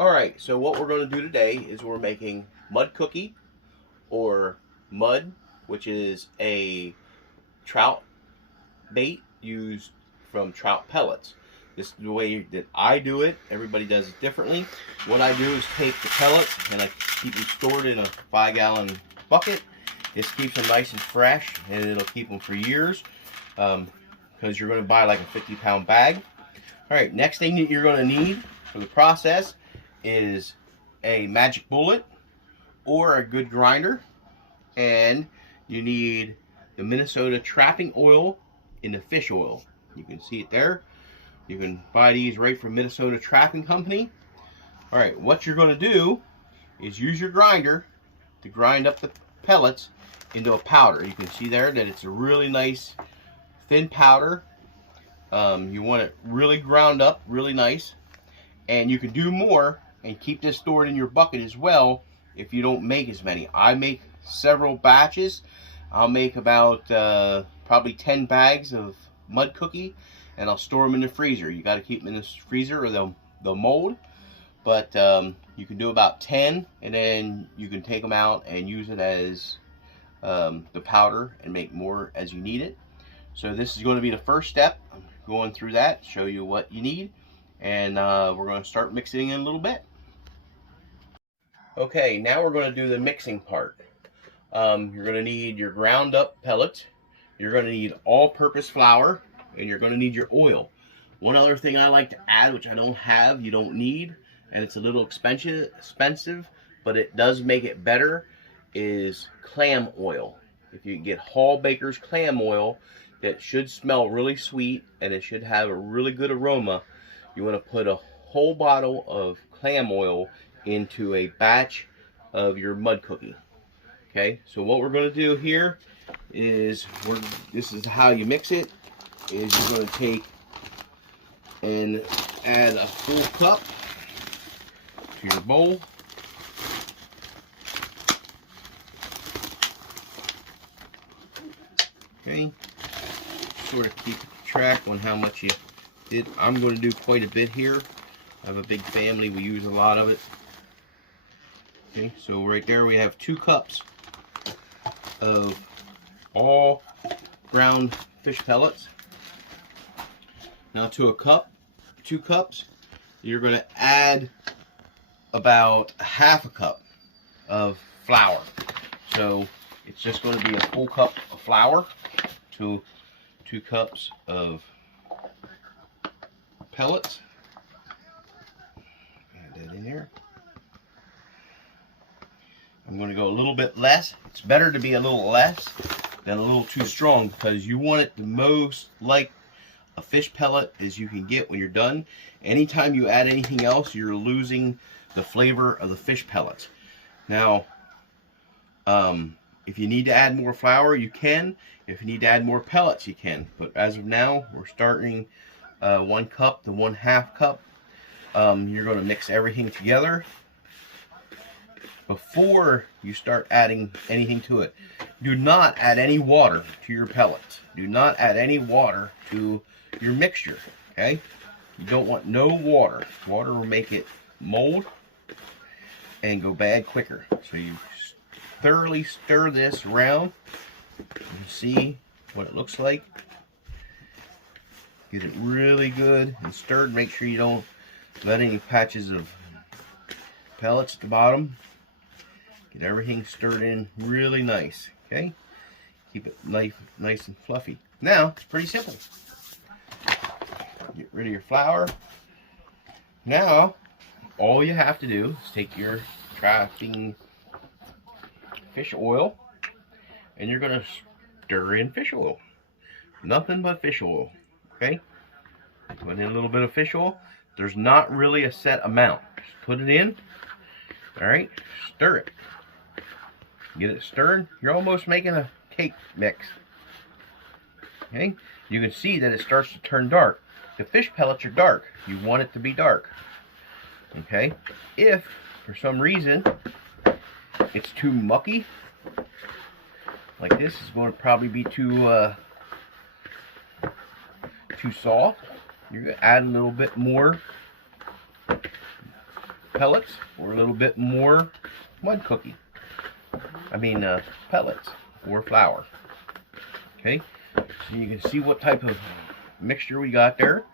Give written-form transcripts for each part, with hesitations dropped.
Alright, so what we're going to do today is we're making mud cookie, or mud, which is a trout bait used from trout pellets. This is the way that I do it. Everybody does it differently. What I do is take the pellets and I keep them stored in a 5-gallon bucket. This keeps them nice and fresh, and it'll keep them for years, because you're going to buy like a 50-pound bag. Alright, next thing that you're going to need for the process is a magic bullet or a good grinder, and you need the Minnesota trapping oil in the fish oil. You can see it there. You can buy these right from Minnesota Trapping Company. Alright, what you're going to do is use your grinder to grind up the pellets into a powder. You can see there that it's a really nice thin powder. You want it really ground up, really nice. And you can do more and keep this stored in your bucket as well if you don't make as many. I make several batches. I'll make about probably 10 bags of mud cookie, and I'll store them in the freezer. You got to keep them in the freezer or they'll mold. But you can do about 10, and then you can take them out and use it as the powder and make more as you need it. So this is going to be the first step. I'm going through that, show you what you need, and we're going to start mixing in a little bit. Okay, now we're going to do the mixing part. You're going to need your ground up pellets, you're going to need all-purpose flour, and you're going to need your oil. One other thing I like to add, which I don't have, you don't need, and it's a little expensive, but it does make it better, is clam oil. If you get Hall Baker's clam oil, that should smell really sweet and it should have a really good aroma. You want to put a whole bottle of clam oil into a batch of your mud cookie. Okay, so what we're going to do here is, this is how you mix it, is you're going to take and add a full cup to your bowl. Okay, sort of keep track on how much you did. I'm going to do quite a bit here. I have a big family, we use a lot of it. Okay, so right there we have 2 cups of all ground fish pellets. Now to a cup, 2 cups, you're going to add about ½ a cup of flour. So it's just going to be a full cup of flour to 2 cups of pellets. Add that in there. I'm going to go a little bit less. It's better to be a little less than a little too strong, because you want it the most like a fish pellet as you can get when you're done. Anytime you add anything else, you're losing the flavor of the fish pellets. Now, if you need to add more flour, you can. If you need to add more pellets, you can. But as of now, we're starting 1 cup to 1/2 cup. You're going to mix everything together before you start adding anything to it. Do not add any water to your pellets. Do not add any water to your mixture, okay? You don't want no water. Water will make it mold and go bad quicker. So you thoroughly stir this around and see what it looks like. Get it really good and stirred. Make sure you don't let any patches of pellets at the bottom. Get everything stirred in really nice, okay? Keep it nice and fluffy. Now, it's pretty simple. Get rid of your flour. Now, all you have to do is take your trapping fish oil, and you're going to stir in fish oil. Nothing but fish oil, okay? Put in a little bit of fish oil. There's not really a set amount. Just put it in. Alright, stir it. Get it stirred. You're almost making a cake mix. Okay? You can see that it starts to turn dark. The fish pellets are dark. You want it to be dark. Okay? If, for some reason, it's too mucky, like this is going to probably be too soft, you're going to add a little bit more pellets or a little bit more mud cookie. Pellets or flour. Okay, so you can see what type of mixture we got there.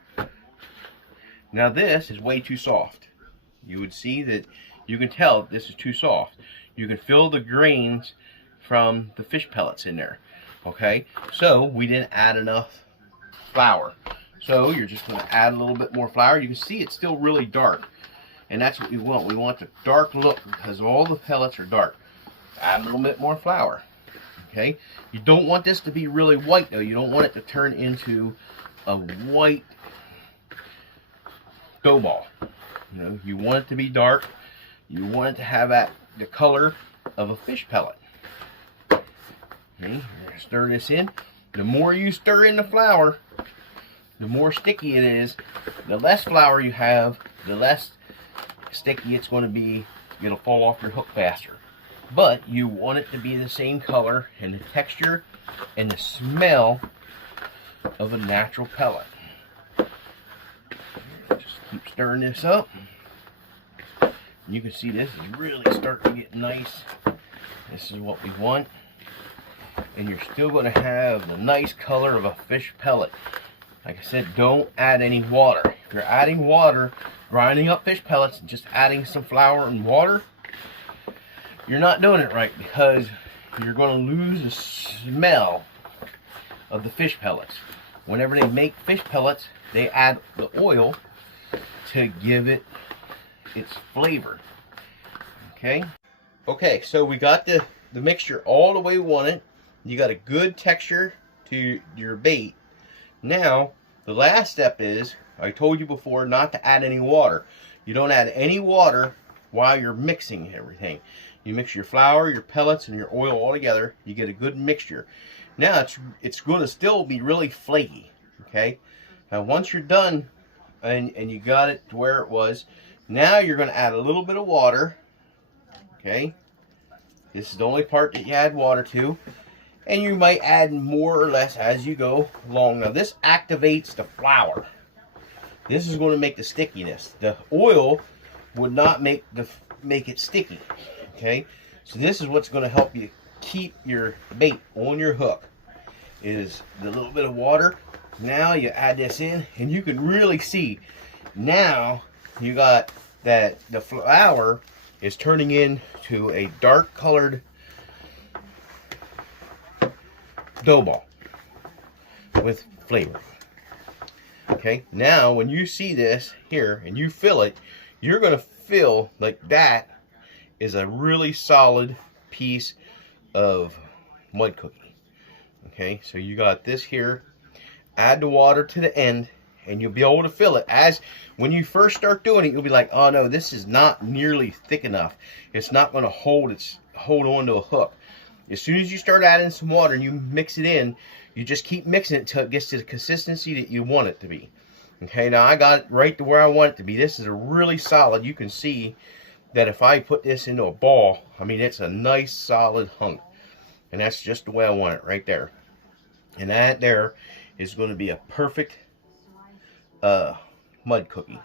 Now this is way too soft. You would see that you can tell this is too soft. You can feel the grains from the fish pellets in there. Okay, so we didn't add enough flour. So you're just going to add a little bit more flour. You can see it's still really dark. And that's what we want. We want the dark look because all the pellets are dark. Add a little bit more flour. Okay? You don't want this to be really white though. You don't want it to turn into a white dough ball. You know, you want it to be dark. You want it to have the color of a fish pellet. Okay? You're going to stir this in. The more you stir in the flour, the more sticky it is. The less flour you have, the less sticky it's going to be. It'll fall off your hook faster. But you want it to be the same color and the texture and the smell of a natural pellet. Just keep stirring this up. You can see this is really starting to get nice. This is what we want. And you're still going to have the nice color of a fish pellet. Like I said, don't add any water. If you're adding water, grinding up fish pellets, and just adding some flour and water, you're not doing it right because you're going to lose the smell of the fish pellets. Whenever they make fish pellets, they add the oil to give it its flavor. Okay? Okay, so we got the mixture all the way we want it. You got a good texture to your bait. Now, the last step is, I told you before not to add any water. You don't add any water while you're mixing everything. You mix your flour, your pellets, and your oil all together. You get a good mixture. Now, it's going to still be really flaky. Okay? Now, once you're done and you got it to where it was, now you're going to add a little bit of water. Okay? This is the only part that you add water to. And you might add more or less as you go along. Now this activates the flour. This is going to make the stickiness. The oil would not make it sticky. Okay, so this is what's going to help you keep your bait on your hook. Is the little bit of water. Now you add this in, and you can really see. Now you got that the flour is turning into a dark colored dough ball with flavor. Okay, now when you see this here and you fill it, you're going to feel like that is a really solid piece of mud cookie. Okay, so you got this here. Add the water to the end and you'll be able to fill it. As when you first start doing it, you'll be like, oh no, this is not nearly thick enough. It's not going to hold on to a hook. As soon as you start adding some water and you mix it in, you just keep mixing it until it gets to the consistency that you want it to be. Okay, now I got it right to where I want it to be. This is a really solid. You can see that if I put this into a ball, it's a nice solid hunk. And that's just the way I want it right there. And that there is going to be a perfect mud cookie.